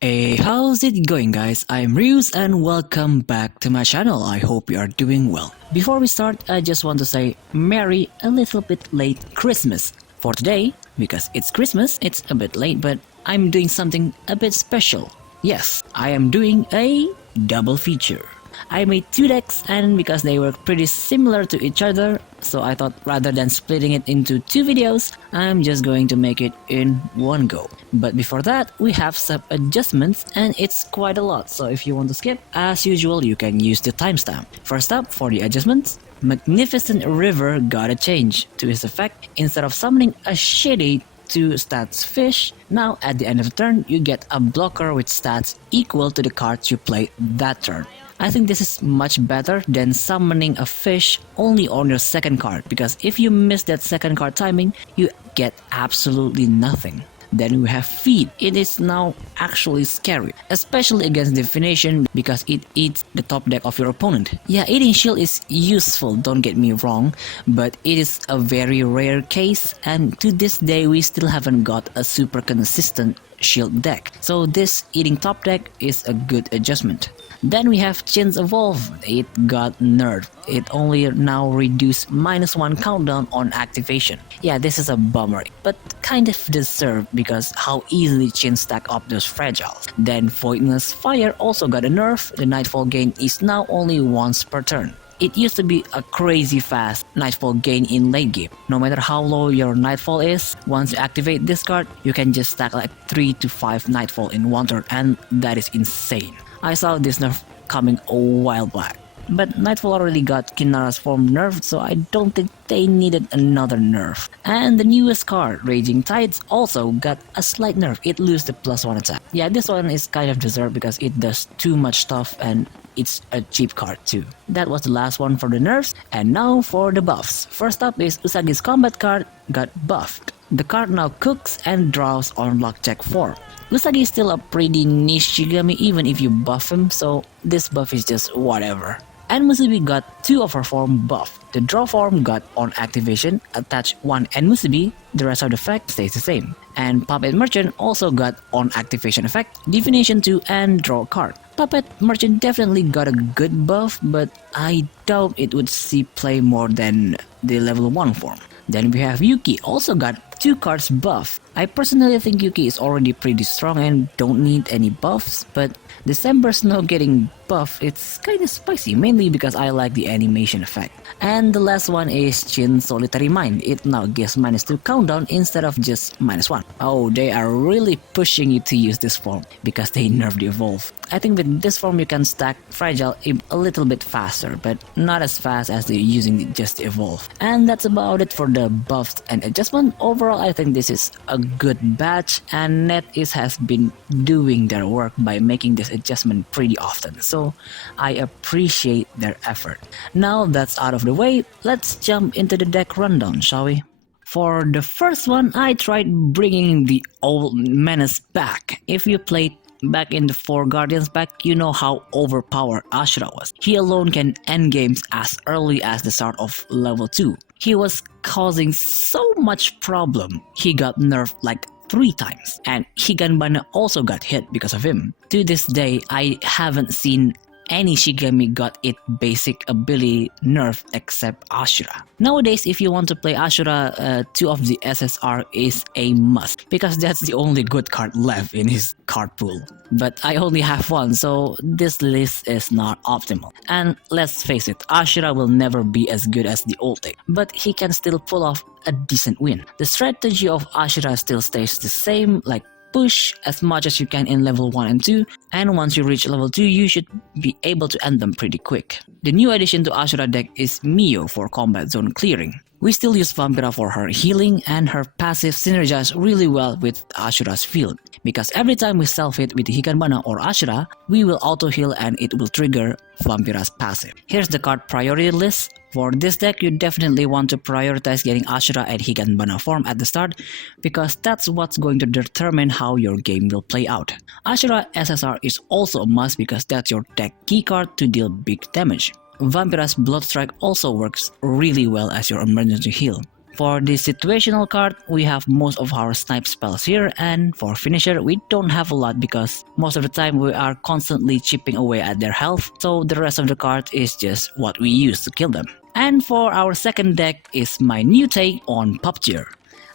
Hey, how's it going guys? I'm Ryus and welcome back to my channel. I hope you are doing well. Before we start, I just want to say Merry a little bit late Christmas. For today, because it's Christmas, it's a bit late, but I'm doing something a bit special. Yes, I am doing a double feature. I made two decks, and because they were pretty similar to each other, so I thought rather than splitting it into two videos, I'm just going to make it in one go. But before that, we have some adjustments and it's quite a lot, so if you want to skip, as usual you can use the timestamp. First up, for the adjustments, Magnificent River got a change. To his effect, instead of summoning a shitty 2 stats fish, now at the end of the turn you get a blocker with stats equal to the cards you played that turn. I think this is much better than summoning a fish only on your second card, because if you miss that second card timing, you get absolutely nothing. Then we have Feed. It is now actually scary, especially against Divination because it eats the top deck of your opponent. Yeah, eating shield is useful, don't get me wrong, but it is a very rare case, and to this day we still haven't got a super consistent shield deck. So this eating top deck is a good adjustment. Then we have Chin's Evolve. It got nerfed. It only now reduced -1 countdown on activation. Yeah, this is a bummer, but kind of deserved because how easily Chin stack up those fragiles. Then Voidness Fire also got a nerf. The Nightfall gain is now only once per turn. It used to be a crazy fast Nightfall gain in late game. No matter how low your Nightfall is, once you activate this card, you can just stack like 3 to 5 Nightfall in one turn, and that is insane. I saw this nerf coming a while back. But Nightfall already got Kinara's form nerfed, so I don't think they needed another nerf. And the newest card, Raging Tides, also got a slight nerf. It loses the +1 attack. Yeah, this one is kind of deserved because it does too much stuff and it's a cheap card too. That was the last one for the nerfs, and now for the buffs. First up is Usagi's combat card got buffed. The card now cooks and draws on luck check 4. Usagi is still a pretty niche Shigami even if you buff him, so this buff is just whatever. And Musubi got 2 of her form buffed. The draw form got on activation, attach 1 and Musubi, the rest of the effect stays the same. And Puppet Merchant also got on activation effect, Divination 2 and draw card. Puppet Merchant definitely got a good buff, but I doubt it would see play more than the level 1 form. Then we have Yuki, also got 2 cards buff. I personally think Yuki is already pretty strong and don't need any buffs, but December Snow getting buff, it's kinda spicy, mainly because I like the animation effect. And the last one is Chin's Solitary Mind. It now gives -2 countdown instead of just -1. Oh, they are really pushing you to use this form because they nerfed the Evolve. I think with this form you can stack Fragile a little bit faster, but not as fast as they're using just the Evolve. And that's about it for the buffs and adjustment. Overall, I think this is a good batch, and NetEase has been doing their work by making this adjustment pretty often, so I appreciate their effort. Now that's out of the way, let's jump into the deck rundown, shall we? For the first one, I tried bringing the old menace back. If you played back in the 4 Guardians pack, you know how overpowered Ashura was. He alone can end games as early as the start of level 2. He was causing so much problem. He got nerfed like 3 times, and Higanbana also got hit because of him. To this day, I haven't seen any Shigami got its basic ability nerfed except Ashura. Nowadays, if you want to play Ashura, 2 of the SSR is a must, because that's the only good card left in his card pool. But I only have 1, so this list is not optimal. And let's face it, Ashura will never be as good as the old deck, but he can still pull off a decent win. The strategy of Ashura still stays the same, like push as much as you can in level 1 and 2, and once you reach level 2 you should be able to end them pretty quick. The new addition to Ashura deck is Mio for combat zone clearing. We still use Vampira for her healing, and her passive synergizes really well with Ashura's field, because every time we self-hit with Higanbana or Ashura, we will auto-heal and it will trigger Vampira's passive. Here's the card priority list. For this deck, you definitely want to prioritize getting Ashura and Higanbana form at the start, because that's what's going to determine how your game will play out. Ashura SSR is also a must because that's your deck keycard to deal big damage. Vampira's Blood Strike also works really well as your emergency heal. For the situational card, we have most of our snipe spells here, and for finisher, we don't have a lot because most of the time we are constantly chipping away at their health, so the rest of the card is just what we use to kill them. And for our second deck is my new take on Puppeteer.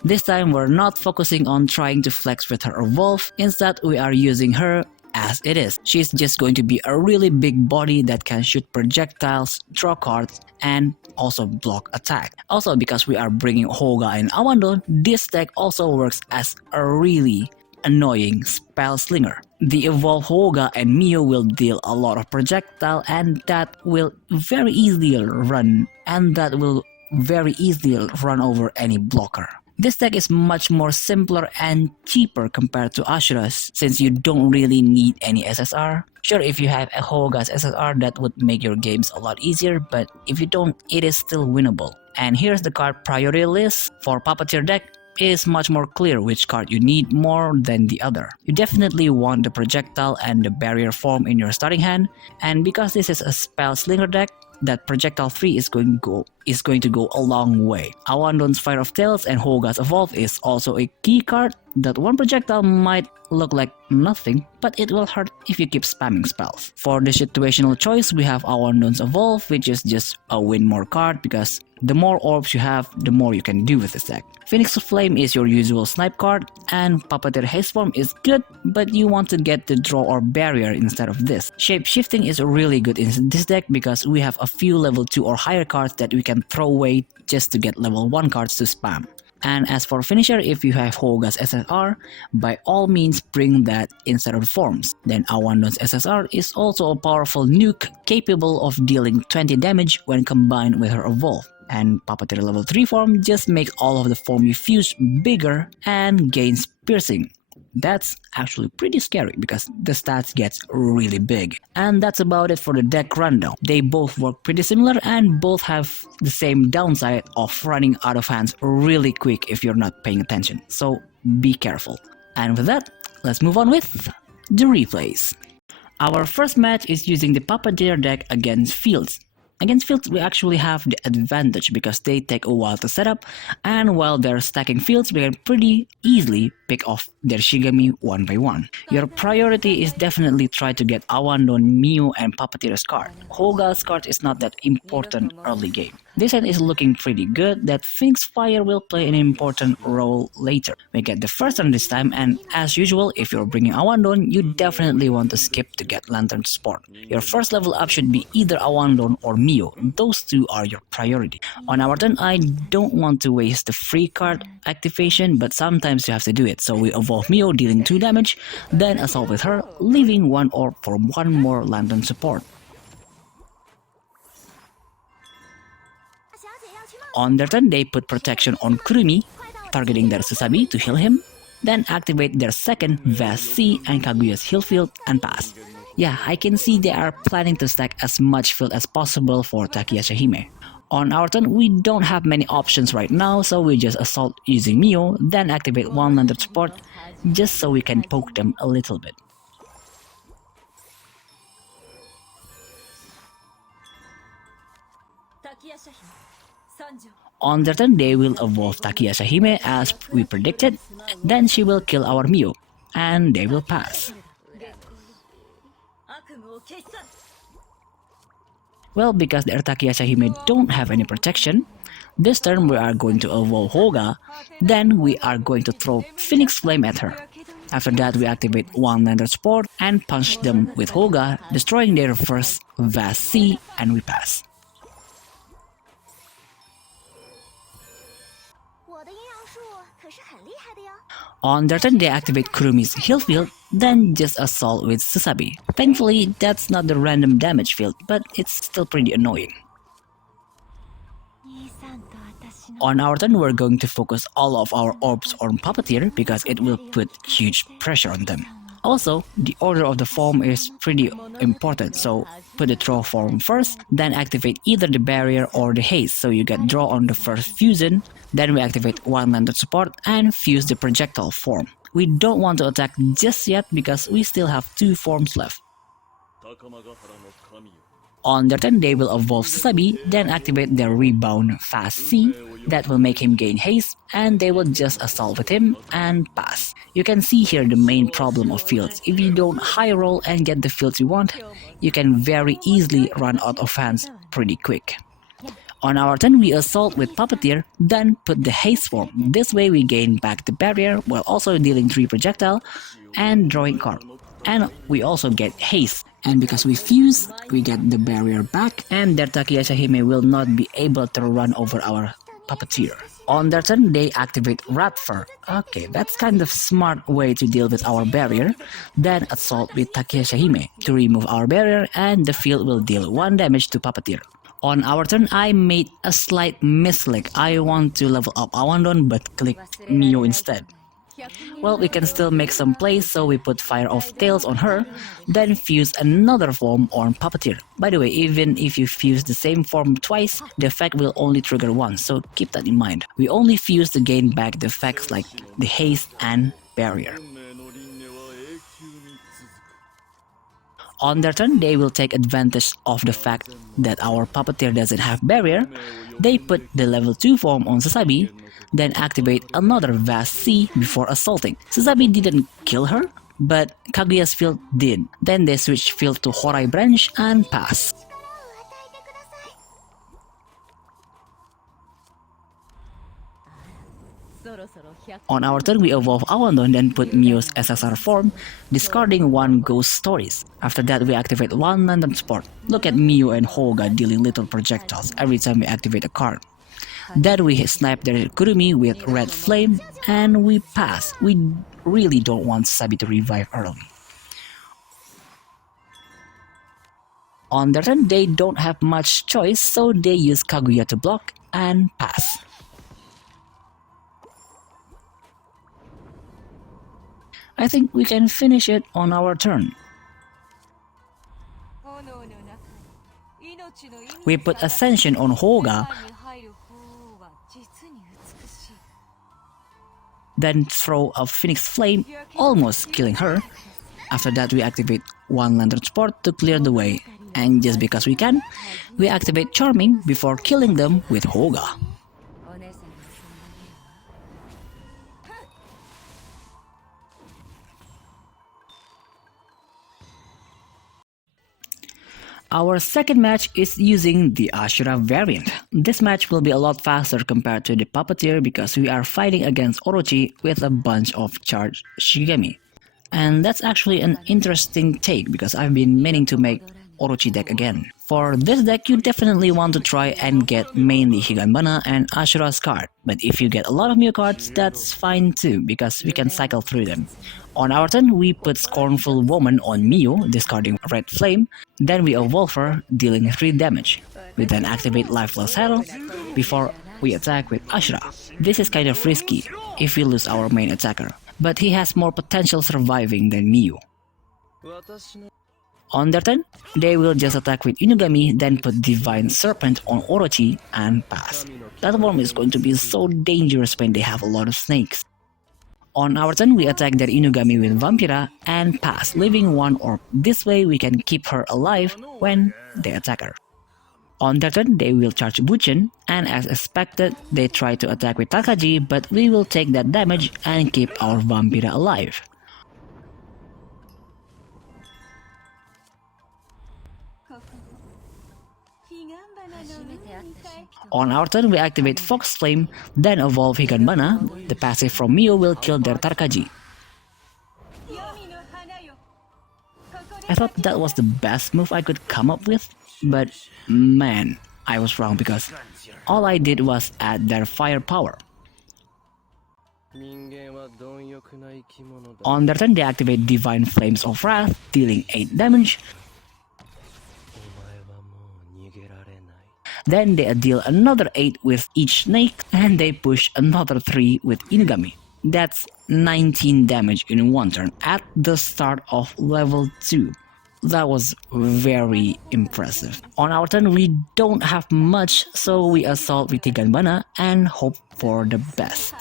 This time we're not focusing on trying to flex with her evolve, instead we are using her as it is. She's just going to be a really big body that can shoot projectiles, draw cards, and also block attack. Also, because we are bringing Hoga and Awandon, this deck also works as a really annoying spell slinger. The evolved Hoga and Mio will deal a lot of projectile, and that will very easily run over any blocker. This deck is much more simpler and cheaper compared to Ashura's, since you don't really need any SSR. Sure, if you have a Hoga's SSR, that would make your games a lot easier, but if you don't, it is still winnable. And here's the card priority list. For Puppeteer deck, it is much more clear which card you need more than the other. You definitely want the projectile and the barrier form in your starting hand, and because this is a spell slinger deck, that projectile 3 is going to go a long way. Awandon's Fire of Tails and Hoga's Evolve is also a key card. That one projectile might look like nothing, but it will hurt if you keep spamming spells. For the situational choice, we have Awandon's Evolve, which is just a win more card because the more orbs you have, the more you can do with this deck. Phoenix Flame is your usual snipe card, and Puppeteer Haste Form is good, but you want to get the draw or barrier instead of this. Shape Shifting is really good in this deck because we have a few level 2 or higher cards that we can throw away just to get level 1 cards to spam. And as for finisher, if you have Hoga's SSR, by all means bring that instead of forms. Then Awandon's SSR is also a powerful nuke capable of dealing 20 damage when combined with her evolve. And Puppeteer level 3 form just makes all of the form you fuse bigger and gains piercing. That's actually pretty scary because the stats gets really big. And that's about it for the deck rundown. They both work pretty similar and both have the same downside of running out of hands really quick if you're not paying attention. So be careful. And with that, let's move on with the replays. Our first match is using the Puppeteer deck against Fields. Against Fields, we actually have the advantage because they take a while to set up, and while they're stacking fields, we can pretty easily pick off their Shigami one by one. Your priority is definitely try to get Awandon, Mio, and Puppeteer's card. Hoga's card is not that important early game. This hand is looking pretty good that Phoenix Fire will play an important role later. We get the first turn this time, and as usual, if you're bringing Awandon, you definitely want to skip to get Lantern Support. Your first level up should be either Awandon or Mio. Those two are your priority. On our turn, I don't want to waste the free card activation, but sometimes you have to do it. So we evolve Mio dealing 2 damage, then assault with her, leaving 1 orb for 1 more Lantern Support. On their turn, they put protection on Kurumi, targeting their Susabi to heal him, then activate their second Vast C and Kaguya's heal field and pass. Yeah, I can see they are planning to stack as much field as possible for Takiyashihime. On our turn, we don't have many options right now, so we just assault using Mio, then activate 1 Lantern Support just so we can poke them a little bit. On their turn, they will evolve Takiyashihime as we predicted, then she will kill our Mio, and they will pass. Well, because their Takiyashihime don't have any protection, this turn we are going to evolve Hoga, then we are going to throw Phoenix Flame at her. After that, we activate 1 Lantern Support and punch them with Hoga, destroying their first Vast C, and we pass. On their turn, they activate Kurumi's heal field, then just assault with Susabi. Thankfully, that's not the random damage field, but it's still pretty annoying. On our turn, we're going to focus all of our orbs on Puppeteer because it will put huge pressure on them. Also, the order of the form is pretty important, so put the draw form first, then activate either the barrier or the haste so you get draw on the first fusion, then we activate 1 Lantern Support and fuse the projectile form. We don't want to attack just yet because we still have 2 forms left. On their turn, they will evolve Sasabi, then activate their Rebound Fast C, that will make him gain haste, and they will just assault with him and pass. You can see here the main problem of fields. If you don't high roll and get the fields you want, you can very easily run out of hands pretty quick. On our turn, we assault with Puppeteer, then put the haste form. This way we gain back the barrier while also dealing 3 projectile and drawing card. And we also get haste. And because we fuse, we get the barrier back, and their Taishakuten will not be able to run over our Puppeteer. On their turn, they activate Ratfur. Okay, that's kind of smart way to deal with our barrier. Then assault with Taishakuten to remove our barrier, and the field will deal 1 damage to Puppeteer. On our turn, I made a slight misclick. I want to level up Awandon but clicked Mio instead. Well, we can still make some plays, so we put Fire of Tails on her, then fuse another form on Puppeteer. By the way, even if you fuse the same form twice, the effect will only trigger once, so keep that in mind. We only fuse to gain back the effects like the haste and barrier. On their turn, they will take advantage of the fact that our Puppeteer doesn't have barrier. They put the level 2 form on Sasabi, then activate another Vast C before assaulting. Sasabi didn't kill her, but Kaguya's field did. Then they switch field to Horai Branch and pass. On our turn, we evolve Awandon, then put Mio's SSR form, discarding 1 Ghost Stories. After that, we activate 1 Random Sport. Look at Mio and Hoga dealing little projectiles every time we activate a card. Then we snipe their Kurumi with Red Flame, and we pass. We really don't want Sabi to revive early. On their turn, they don't have much choice, so they use Kaguya to block and pass. I think we can finish it on our turn. We put Ascension on Hoga, then throw a Phoenix Flame, almost killing her. After that, we activate 1 Lantern Sport to clear the way, and just because we can, we activate Charming before killing them with Hoga. Our second match is using the Ashura variant. This match will be a lot faster compared to the Puppeteer because we are fighting against Orochi with a bunch of charged Shigemi. And that's actually an interesting take because I've been meaning to make Orochi deck again. For this deck, you definitely want to try and get mainly Higanbana and Ashura's card. But if you get a lot of Mio cards, that's fine too because we can cycle through them. On our turn, we put Scornful Woman on Mio, discarding Red Flame, then we evolve her, dealing 3 damage. We then activate Lifeless Saddle before we attack with Ashura. This is kind of risky if we lose our main attacker, but he has more potential surviving than Mio. On their turn, they will just attack with Inugami, then put Divine Serpent on Orochi and pass. That form is going to be so dangerous when they have a lot of snakes. On our turn, we attack their Inugami with Vampira and pass, leaving 1 orb. This way we can keep her alive when they attack her. On their turn, they will charge Buchen, and as expected, they try to attack with Takaji, but we will take that damage and keep our Vampira alive. On our turn, we activate Fox Flame, then evolve Higanbana. The passive from Mio will kill their Tarkaji. I thought that was the best move I could come up with, but man, I was wrong because all I did was add their firepower. On their turn, they activate Divine Flames of Wrath, dealing 8 damage. Then they deal another 8 with each snake, and they push another 3 with Inugami. That's 19 damage in 1 turn at the start of level 2. That was very impressive. On our turn, we don't have much, so we assault with Higanbana and hope for the best.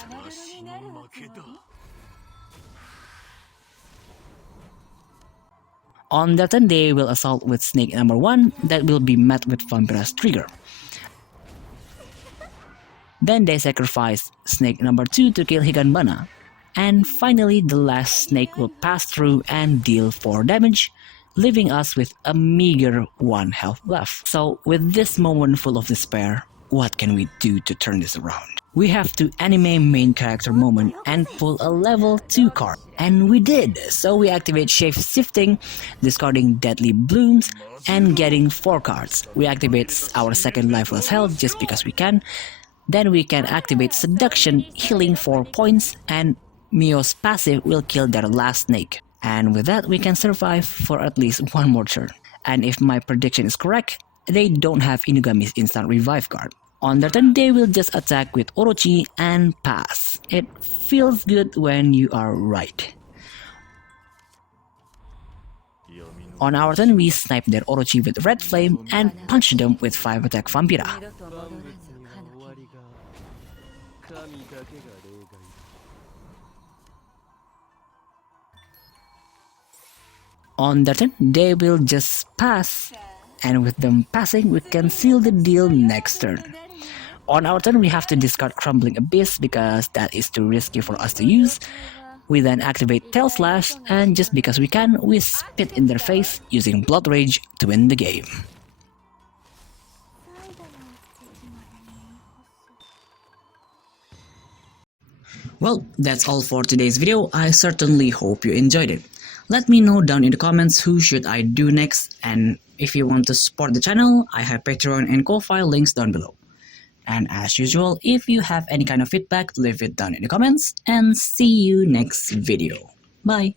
On their turn, they will assault with snake number 1 that will be met with Vampira's trigger. Then they sacrifice snake number 2 to kill Higanbana. And finally, the last snake will pass through and deal 4 damage, leaving us with a meager 1 health left. So with this moment full of despair, what can we do to turn this around? We have to anime main character moment and pull a level 2 card. And we did! So we activate Shape Shifting, discarding Deadly Blooms, and getting 4 cards. We activate our second lifeless health just because we can. Then we can activate Seduction, healing 4 points, and Mio's passive will kill their last snake. And with that, we can survive for at least 1 more turn. And if my prediction is correct, they don't have Inugami's instant revive card. On their turn, they will just attack with Orochi and pass. It feels good when you are right. On our turn, we snipe their Orochi with Red Flame and punch them with 5 attack Vampira. On their turn, they will just pass, and with them passing, we can seal the deal next turn. On our turn, we have to discard Crumbling Abyss because that is too risky for us to use. We then activate Tail Slash, and just because we can, we spit in their face using Blood Rage to win the game. Well, that's all for today's video. I certainly hope you enjoyed it. Let me know down in the comments who should I do next, and if you want to support the channel, I have Patreon and Ko-Fi links down below. And as usual, if you have any kind of feedback, leave it down in the comments, and see you next video. Bye!